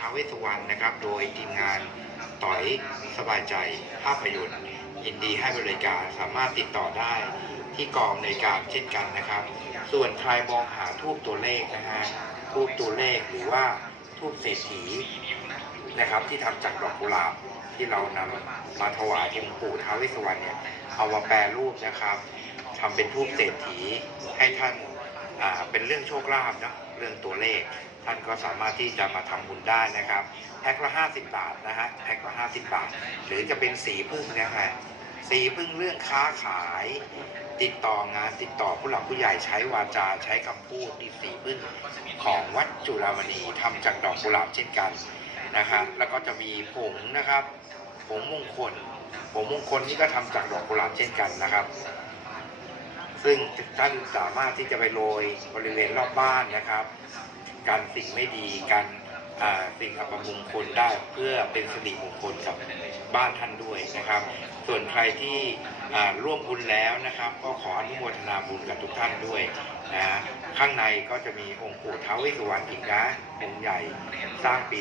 ท้าวเวสสุวรรณนะครับ โดยทีมงานต่อยสบายใจภาพยนตร์ยินดีให้บริการสามารถติดต่อได้ที่กองในการเช่นกันนะครับ ส่วนใครมองหาทูบตัวเลขนะฮะทูบตัวเลขหรือว่าทูบเศรษฐีนะครับที่ทำจากดอกกุหลาบที่เรานำมาถวายองค์ปู่ท้าวเวสสวรรณเนี่ยเอามาแปรรูปนะครับทำเป็นทูบเศรษฐีให้ท่าน เป็นเรื่องโชคลาภนะเรื่องตัวเลข ท่านก็สามารถที่จะมาทำบุญได้นะครับแพ็คละ 50 บาทนะฮะแพ็คละ50 บาท หรือจะเป็นสีพึ่งนะฮะสีพึ่งเรื่องค้าขาย ติดต่องานติดต่อผู้หลักผู้ใหญ่ใช้วาจาใช้คำพูดที่สีพึ่งของวัดจุฬามณีทำจากดอกกุหลาบเช่นกันนะฮะแล้วก็จะมีผงนะครับผงมงคลผงมงคลนี่ก็ทำจากดอกกุหลาบเช่นกันนะครับ ซึ่งท่านสามารถที่จะไปโรยบริเวณรอบบ้านนะครับ การสิ่งไม่ดีการสิ่งอัปมงคลได้เพื่อเป็นสิริมงคลกับบ้านท่านด้วยนะครับ ส่วนใครที่ร่วมบุญแล้วนะครับ ก็ขออนุโมทนาบุญกับทุกท่านด้วยนะข้างในก็จะมีองค์ปู่ท้าวเวสสุวรรณอีกนะองค์ใหญ่สร้างปี